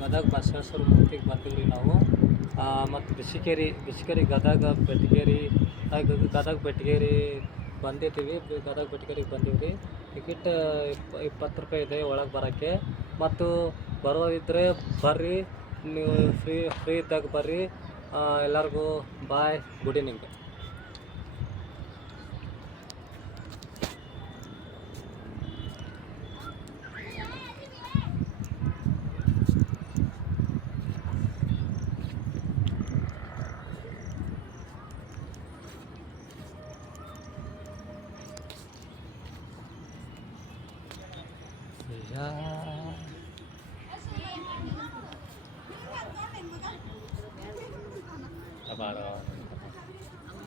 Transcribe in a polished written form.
ಗದಗ ಬಸವೇಶ್ವರ ಮೂರ್ತಿಗೆ ಬರ್ತೀವಿ ನಾವು. ಮತ್ತು ಬಿಸಿಕೇರಿ ಗದಗ ಬೆಟಗೇರಿ ಬಂದಿದ್ದೀವಿ. ಗದಗ ಬೆಟಗೇರಿಗೆ ಬಂದೀವಿ ರೀ. ಟಿಕೆಟ್ 20 ರೂಪಾಯಿ ಇದೆ ಒಳಗೆ ಬರೋಕ್ಕೆ. ಮತ್ತು ಬರೋದಿದ್ದರೆ ಬರ್ರಿ, ನೀವು ಫ್ರೀ ಇದ್ದಾಗ ಬರ್ರಿ. ಎಲ್ಲರಿಗೂ ಬಾಯ್, ಗುಡ್ ಈವ್ನಿಂಗ್.